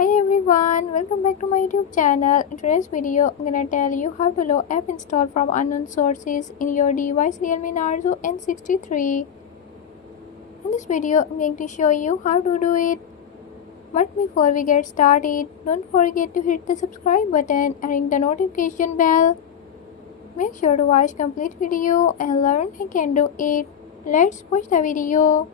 Hi everyone, welcome back to my YouTube channel. In today's video, I'm gonna tell you how to load app install from unknown sources in your device Realme Narzo N63. In this video, I'm going to show you how to do it. But before we get started, don't forget to hit the subscribe button and ring the notification bell. Make sure to watch complete video and learn how you can do it. Let's watch the video.